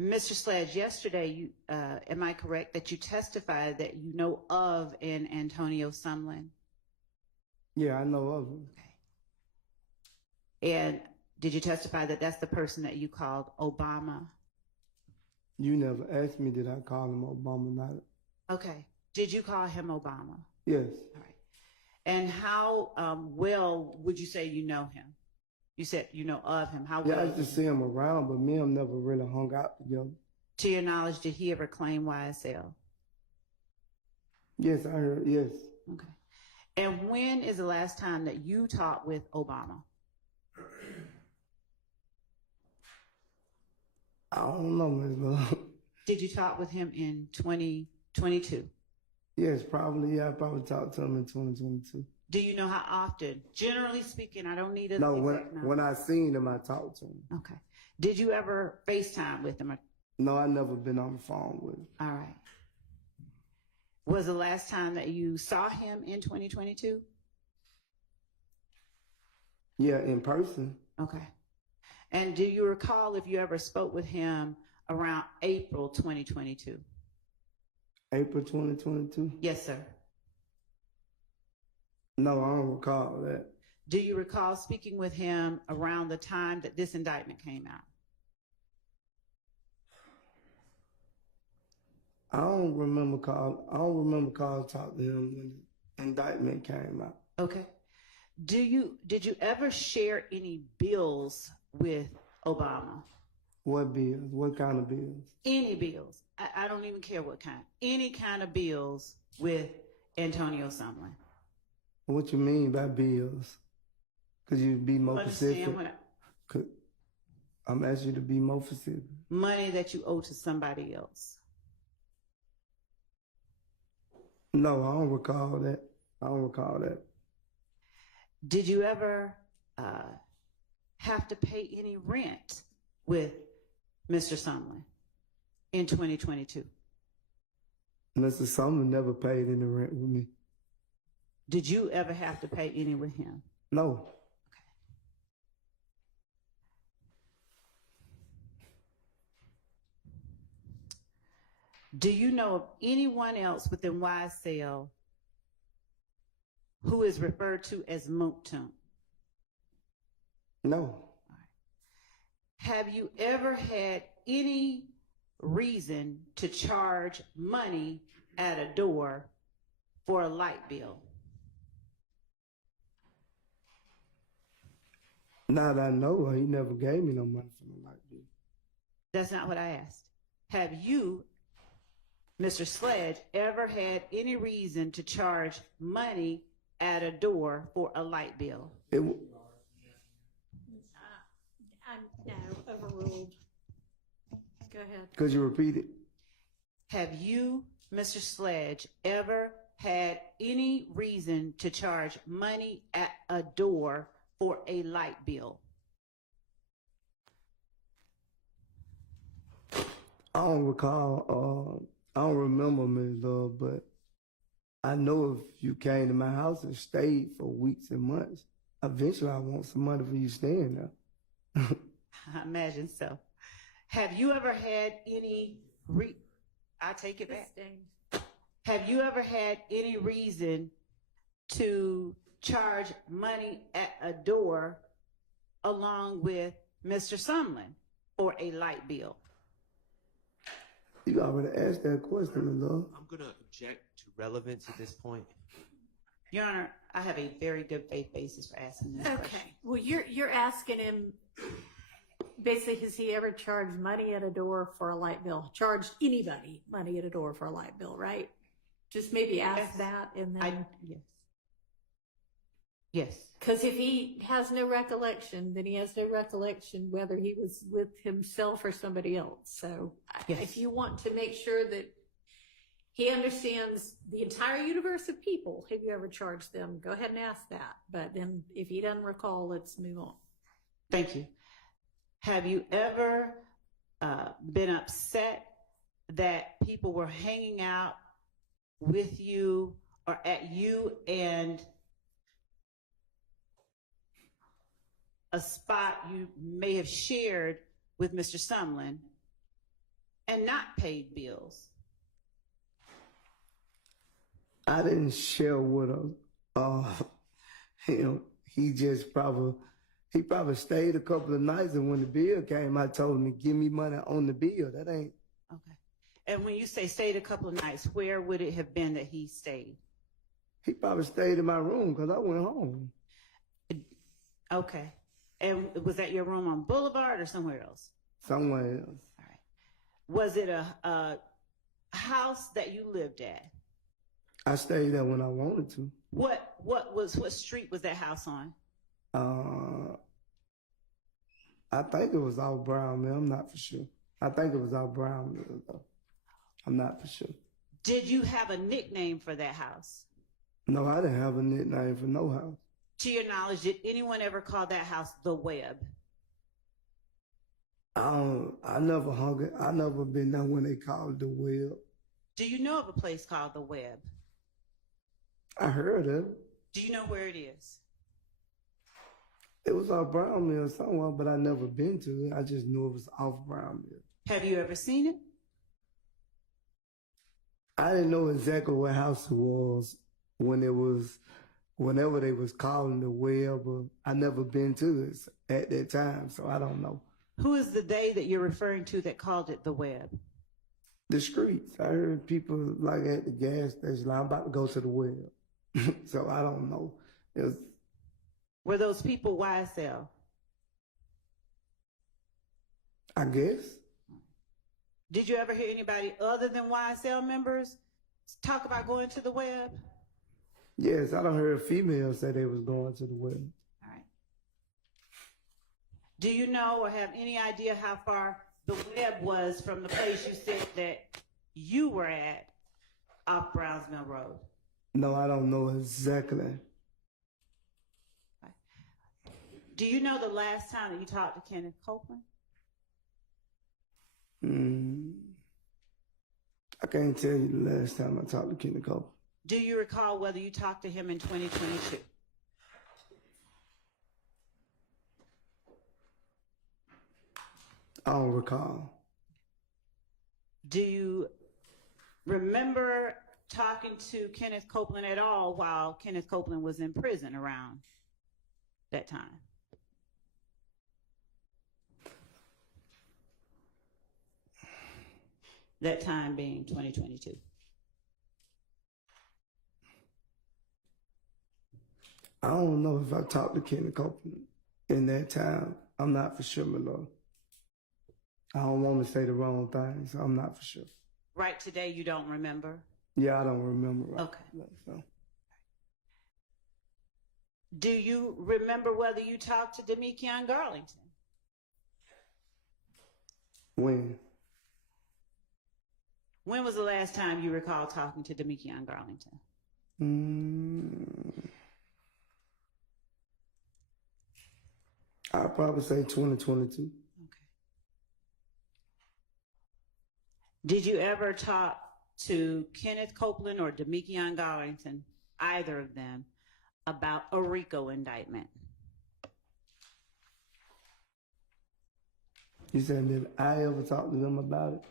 Mr. Sledge, yesterday, am I correct that you testified that you know of an Antonio Sumlin? Yeah, I know of him. Okay. And did you testify that that's the person that you called Obama? You never asked me, did I call him Obama? Not. Okay. Did you call him Obama? Yes. All right. And how well would you say you know him? You said you know of him. How well? Yeah, I used to see him around, but me and him never really hung out together. To your knowledge, did he ever claim YSL? Yes, I heard, yes. Okay. And when is the last time that you talked with Obama? I don't know, Ms. Love. Did you talk with him in 2022? Yes, probably. Yeah, I probably talked to him in 2022. Do you know how often? Generally speaking, I don't need a No, when I seen him, I talked to him. Okay. Did you ever FaceTime with him? No, I never been on the phone with him. All right. Was the last time that you saw him in 2022? Yeah, in person. Okay. And do you recall if you ever spoke with him around April 2022? April 2022? Yes, sir. No, I don't recall that. Do you recall speaking with him around the time that this indictment came out? I don't remember talking to him when the indictment came out. Okay. Did you ever share any bills with Obama? What bills? What kind of bills? Any bills. I don't even care what kind. Any kind of bills with Antonio Sumlin. What you mean by bills? Could you be more specific? I'm asking you to be more specific. Money that you owe to somebody else. No, I don't recall that. I don't recall that. Did you ever have to pay any rent with Mr. Sumlin in 2022? Mr. Sumlin never paid any rent with me. Did you ever have to pay any with him? No. Okay. Do you know of anyone else within YSL who is referred to as Mounk Tounk? No. Have you ever had any reason to charge money at a door for a light bill? Now that I know, he never gave me no money for no light bill. That's not what I asked. Have you, Mr. Sledge, ever had any reason to charge money at a door for a light bill? No, overruled. Go ahead. Could you repeat it? Have you, Mr. Sledge, ever had any reason to charge money at a door for a light bill? I don't recall, I don't remember, Ms. Love, but I know if you came to my house and stayed for weeks and months, eventually I want some money for you staying there. I imagine so. Have you ever had any I take it back. Have you ever had any reason to charge money at a door along with Mr. Sumlin for a light bill? You already asked that question, Ms. Love. I'm going to object to relevance at this point. Your Honor, I have a very good faith basis for asking this question. Okay. Well, you're asking him, basically, has he ever charged money at a door for a light bill? Charged anybody money at a door for a light bill, right? Just maybe ask Yes. that and then. Yes. Yes. Because if he has no recollection, then he has no recollection whether he was with himself or somebody else. So Yes. if you want to make sure that he understands the entire universe of people, have you ever charged them? Go ahead and ask that. But then if he doesn't recall, let's move on. Thank you. Have you ever been upset that people were hanging out with you or at you and a spot you may have shared with Mr. Sumlin, and not paid bills? I didn't share with him. He probably stayed a couple of nights, and when the bill came, I told him to give me money on the bill. That ain't. Okay. And when you say stayed a couple of nights, where would it have been that he stayed? He probably stayed in my room because I went home. Okay. And was that your room on Boulevard or somewhere else? Somewhere else. All right. Was it a house that you lived at? I stayed there when I wanted to. What street was that house on? I think it was off Brown Mill. I'm not for sure. I think it was off Brown Mill, though. I'm not for sure. Did you have a nickname for that house? No, I didn't have a nickname for no house. To your knowledge, did anyone ever call that house the Webb? I never hung it. I never been there when they called it the Webb. Do you know of a place called the Webb? I heard of it. Do you know where it is? It was off Brown Mill somewhere, but I never been to it. I just knew it was off Brown Mill. Have you ever seen it? I didn't know exactly what house it was whenever they was calling the Webb. I never been to it at that time, so I don't know. Who is the they that you're referring to that called it the Webb? The streets. I heard people like at the gas station, like, I'm about to go to the Webb. So I don't know. Were those people YSL? I guess. Did you ever hear anybody other than YSL members talk about going to the Webb? Yes, I done heard females say they was going to the Webb. All right. Do you know or have any idea how far the Webb was from the place you said that you were at off Browns Mill Road? No, I don't know exactly. Do you know the last time that you talked to Kenneth Copeland? I can't tell you the last time I talked to Kenneth Copeland. Do you recall whether you talked to him in 2022? I don't recall. Do you remember talking to Kenneth Copeland at all while Kenneth Copeland was in prison around that time? That time being 2022. I don't know if I talked to Kenneth Copeland in that time. I'm not for sure, my lord. I don't want to say the wrong thing, so I'm not for sure. Right today, you don't remember? Yeah, I don't remember. Right. Okay. So. Do you remember whether you talked to Demikion Garlington? When? When was the last time you recall talking to Demikion Garlington? I'd probably say 2022. Okay. Did you ever talk to Kenneth Copeland or Demikion Garlington, either of them, about a RICO indictment? You said, did I ever talk to them about it?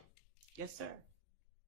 Yes, sir.